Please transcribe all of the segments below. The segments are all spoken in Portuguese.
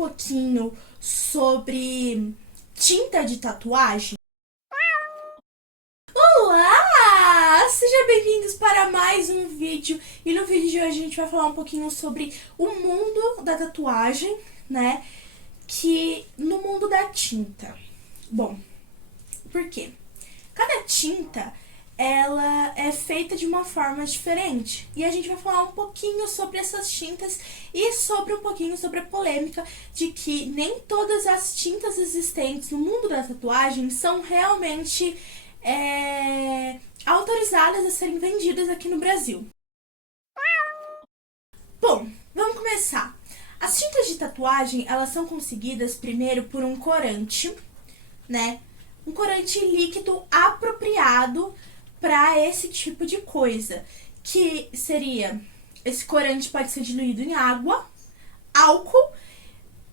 pouquinho sobre tinta de tatuagem? Olá! Sejam bem-vindos para mais um vídeo. E no vídeo de hoje a gente vai falar um pouquinho sobre o mundo da tatuagem, né? Que no mundo da tinta. Bom, por quê? Cada tinta, ela é feita de uma forma diferente. E a gente vai falar um pouquinho sobre essas tintas e sobre um pouquinho sobre a polêmica de que nem todas as tintas existentes no mundo da tatuagem são realmente autorizadas a serem vendidas aqui no Brasil. Bom, vamos começar. As tintas de tatuagem, elas são conseguidas primeiro por um corante, né? Um corante líquido apropriado para esse tipo de coisa, que seria, esse corante pode ser diluído em água, álcool,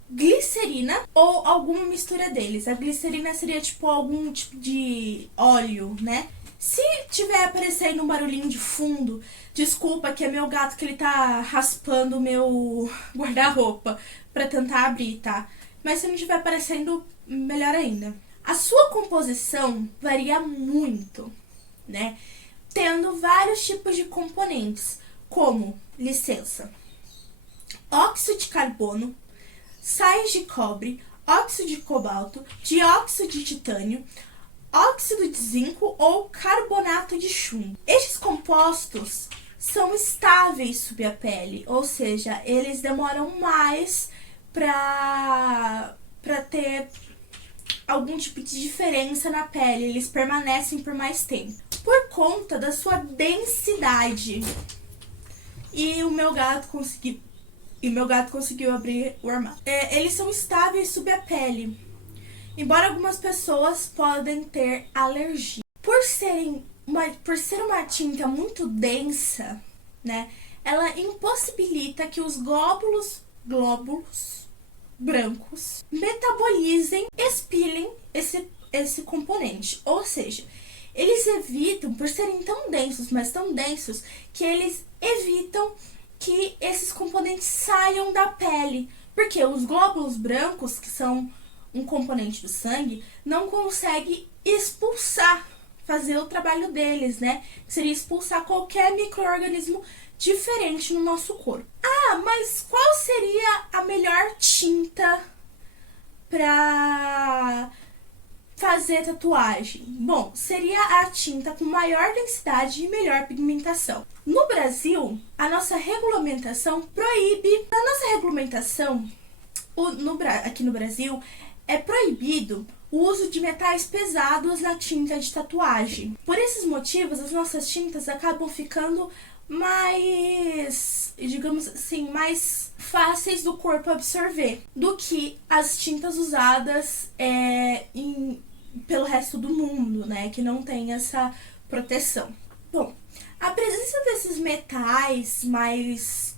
glicerina ou alguma mistura deles. A glicerina seria tipo algum tipo de óleo, né? Se tiver aparecendo um barulhinho de fundo, desculpa, que é meu gato que ele tá raspando o meu guarda-roupa pra tentar abrir, tá? Mas se não tiver aparecendo, melhor ainda. A sua composição varia muito, né? Tendo vários tipos de componentes, como, licença, óxido de carbono, sais de cobre, óxido de cobalto, dióxido de titânio, óxido de zinco ou carbonato de chumbo. Estes compostos são estáveis sob a pele, ou seja, eles demoram mais para ter algum tipo de diferença na pele, eles permanecem por mais tempo, por conta da sua densidade. E o meu gato conseguiu abrir o armário. Eles são estáveis sob a pele, embora algumas pessoas podem ter alergia. Por ser uma tinta muito densa, né, ela impossibilita que os glóbulos brancos metabolizem, expelem esse componente. Ou seja, eles evitam, por serem tão densos, mas tão densos, que eles evitam que esses componentes saiam da pele. Porque os glóbulos brancos, que são um componente do sangue, não conseguem expulsar, fazer o trabalho deles, né? Que seria expulsar qualquer micro-organismo diferente no nosso corpo. Ah, mas qual seria a melhor tinta para fazer tatuagem? Bom, seria a tinta com maior densidade e melhor pigmentação. No Brasil, a nossa regulamentação proíbe. Na nossa regulamentação, aqui no Brasil, é proibido o uso de metais pesados na tinta de tatuagem. Por esses motivos, as nossas tintas acabam ficando mais, digamos assim, mais fáceis do corpo absorver do que as tintas usadas pelo resto do mundo, né, que não tem essa proteção. Bom, a presença desses metais mais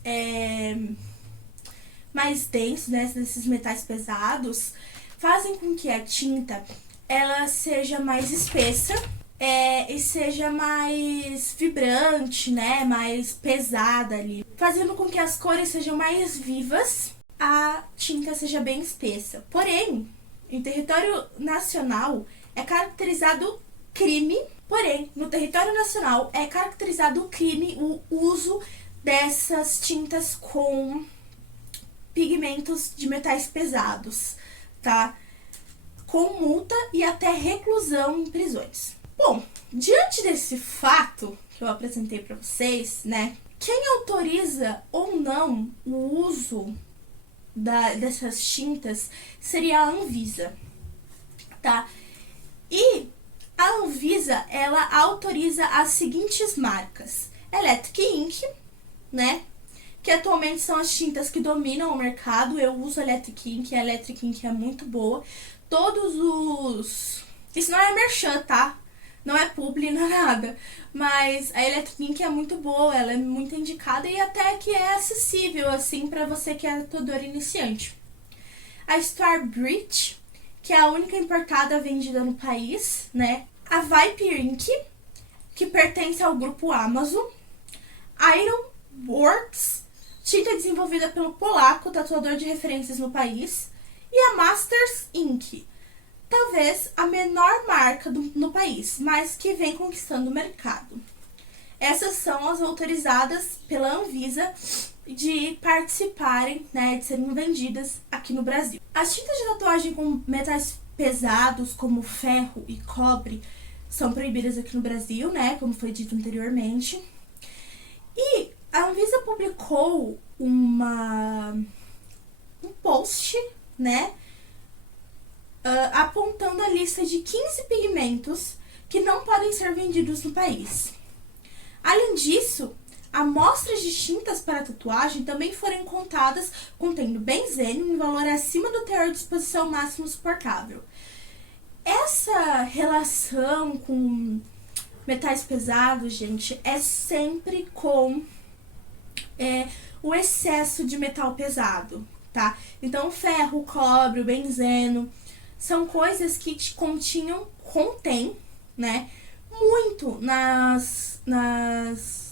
densos, né, desses metais pesados, fazem com que a tinta ela seja mais espessa e seja mais vibrante, né, mais pesada ali, fazendo com que as cores sejam mais vivas, a tinta seja bem espessa. Porém, em território nacional é caracterizado crime, no território nacional é caracterizado crime o uso dessas tintas com pigmentos de metais pesados, tá? Com multa e até reclusão em prisões. Bom, diante desse fato que eu apresentei para vocês, né? Quem autoriza ou não o uso dessas tintas seria a Anvisa, tá? E a Anvisa, ela autoriza as seguintes marcas: Electric Ink, né? Que atualmente são as tintas que dominam o mercado. Eu uso Electric Ink, a Electric Ink é muito boa. Isso não é merchan, tá? Não é publi, não é nada. Mas a Electric Ink é muito boa, ela é muito indicada e até que é acessível, assim, pra você que é tatuador iniciante. A Starbreeze, que é a única importada vendida no país, né? A Viper Ink, que pertence ao grupo Amazon. Ironworks, tinta desenvolvida pelo polaco, tatuador de referências no país, e a Masters Ink, talvez a menor marca no país, mas que vem conquistando o mercado. Essas são as autorizadas pela Anvisa de participarem, né, de serem vendidas aqui no Brasil. As tintas de tatuagem com metais pesados, como ferro e cobre, são proibidas aqui no Brasil, né, como foi dito anteriormente. E a Anvisa publicou um post, né, apontando a lista de 15 pigmentos que não podem ser vendidos no país. Além disso, amostras de tintas para tatuagem também foram contadas contendo benzeno em valor acima do teor de exposição máximo suportável. Essa relação com metais pesados, gente, é sempre com o excesso de metal pesado, tá? Então, ferro, cobre, o benzeno são coisas que contém, né, muito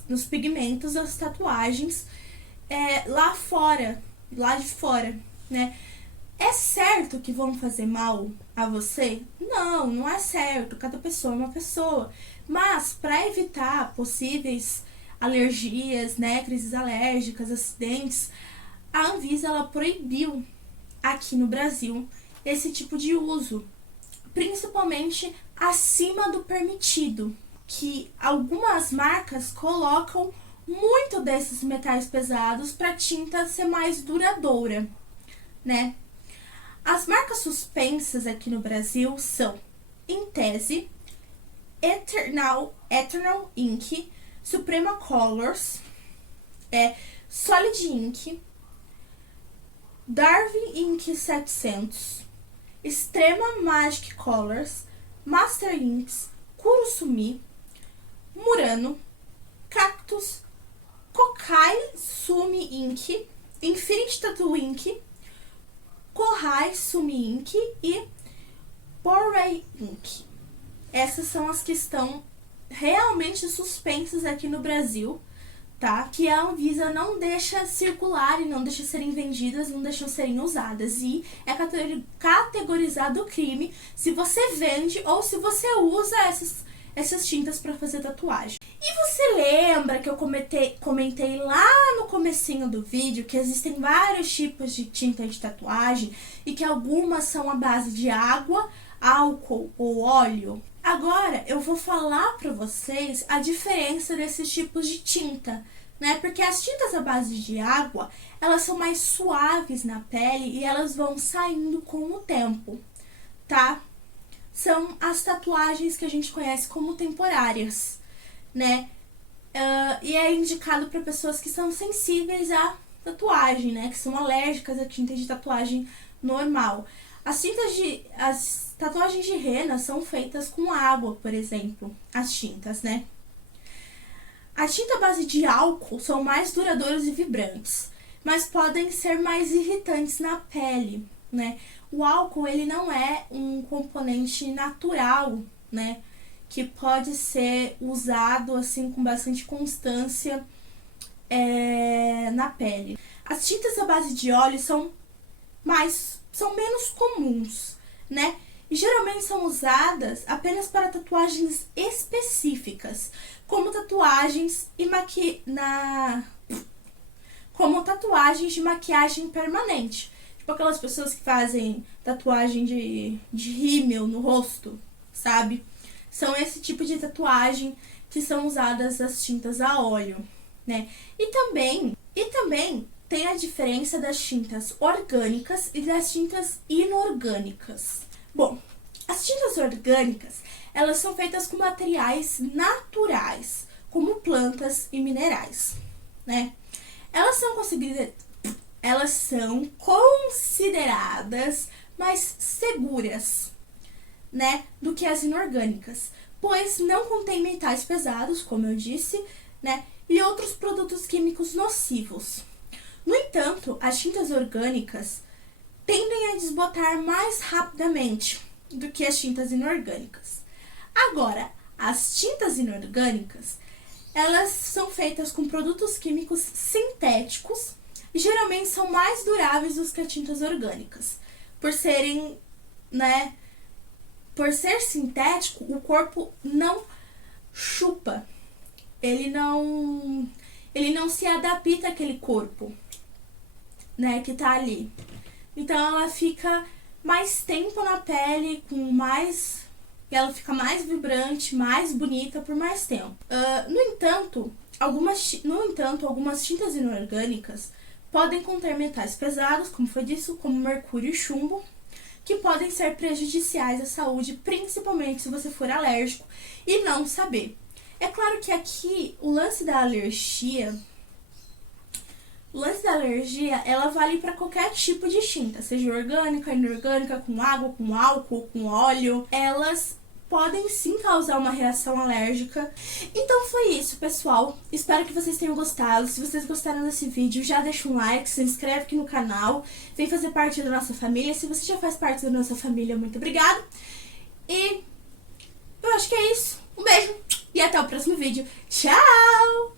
nos pigmentos das tatuagens lá de fora, né? É certo que vão fazer mal a você? Não, não é certo. Cada pessoa é uma pessoa. Mas, para evitar possíveis alergias, né, crises alérgicas, acidentes, a Anvisa ela proibiu aqui no Brasil esse tipo de uso, principalmente acima do permitido, que algumas marcas colocam muito desses metais pesados para a tinta ser mais duradoura, né? As marcas suspensas aqui no Brasil são Intese, Eternal Ink, Suprema Colors, Solid Ink, Darwin Ink 700, Extrema Magic Colors, Master Inks, Kurosumi, Murano, Cactus, Kokai Sumi Ink, Infinity Tattoo Ink, Kohai Sumi Ink e Borei Ink. Essas são as que estão realmente suspensas aqui no Brasil, tá? Que a Anvisa não deixa circular e não deixa serem vendidas, não deixa serem usadas. E é categorizado crime se você vende ou se você usa essas tintas para fazer tatuagem. E você lembra que eu comentei lá no comecinho do vídeo que existem vários tipos de tinta de tatuagem e que algumas são à base de água, álcool ou óleo? Agora eu vou falar para vocês a diferença desses tipos de tinta, né? Porque as tintas à base de água, elas são mais suaves na pele e elas vão saindo com o tempo, tá? São as tatuagens que a gente conhece como temporárias, né? E é indicado para pessoas que são sensíveis à tatuagem, né? Que são alérgicas à tinta de tatuagem normal. As tatuagens de rena são feitas com água, por exemplo, as tintas, né? A tinta à base de álcool são mais duradouras e vibrantes, mas podem ser mais irritantes na pele, né? O álcool, ele não é um componente natural, né? Que pode ser usado, assim, com bastante constância na pele. As tintas à base de óleo são menos comuns, né? E geralmente são usadas apenas para tatuagens específicas, como tatuagens como tatuagens de maquiagem permanente. Tipo aquelas pessoas que fazem tatuagem de rímel no rosto, sabe? São esse tipo de tatuagem que são usadas as tintas a óleo, né? E também tem a diferença das tintas orgânicas e das tintas inorgânicas. Bom, as tintas orgânicas, elas são feitas com materiais naturais, como plantas e minerais, né? Elas são consideradas mais seguras, né, do que as inorgânicas, pois não contém metais pesados, como eu disse, né, e outros produtos químicos nocivos. No entanto, as tintas orgânicas tendem a desbotar mais rapidamente do que as tintas inorgânicas. Agora, as tintas inorgânicas, elas são feitas com produtos químicos sintéticos e geralmente são mais duráveis do que as tintas orgânicas. Por serem, né, por ser sintético, o corpo não chupa. Ele não se adapta àquele corpo, né, que tá ali. Então ela fica mais tempo na pele, ela fica mais vibrante, mais bonita por mais tempo. No entanto, algumas tintas inorgânicas podem conter metais pesados, como foi dito, como mercúrio e chumbo, que podem ser prejudiciais à saúde, principalmente se você for alérgico e não saber. É claro que aqui o lance da alergia, ela vale para qualquer tipo de tinta, seja orgânica, inorgânica, com água, com álcool, com óleo. Elas podem sim causar uma reação alérgica. Então foi isso, pessoal. Espero que vocês tenham gostado. Se vocês gostaram desse vídeo, já deixa um like, se inscreve aqui no canal, vem fazer parte da nossa família. Se você já faz parte da nossa família, muito obrigada. E eu acho que é isso. Um beijo e até o próximo vídeo. Tchau!